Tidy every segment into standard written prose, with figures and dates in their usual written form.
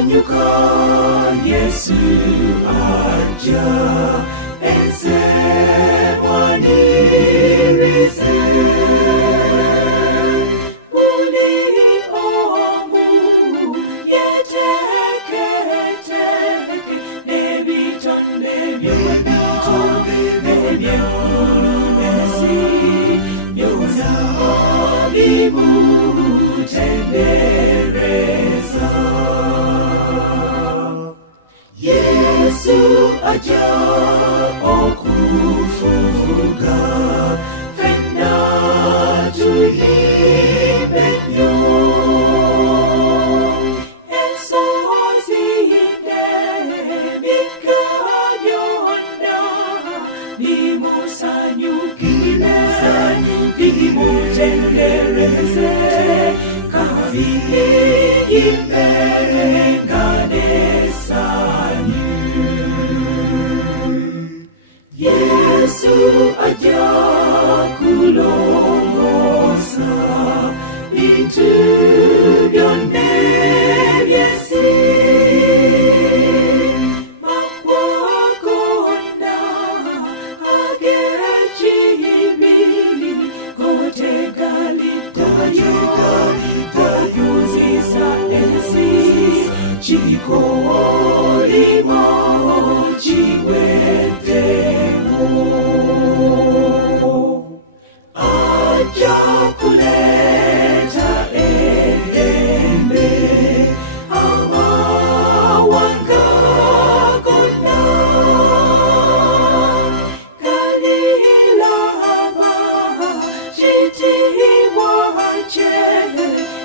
sanyuka, Yesu aja, ese mwanirize. Muli omu yeteke teke, nebiton nebionesi, yosa bimu tendereza. Yesu aja okufufuka, fenda tuhibenyo. Ensozi nebikanyonda, bimusanyukile, bimutendereze, kaviyingane sanyu. Yesu aja kulongosa, bintu byonna by'ensi. Makwakonda ag'ekibi, gotegaliddayo okuzisa ensi, kikolimo kiweddemu. Ajja kuleta eddembe amawanga gonna, galiraba kitiibwa kye,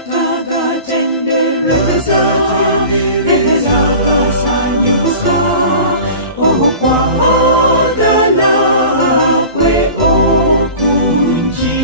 tagatendereza ezakasanyusa, okwagala kwe okungi.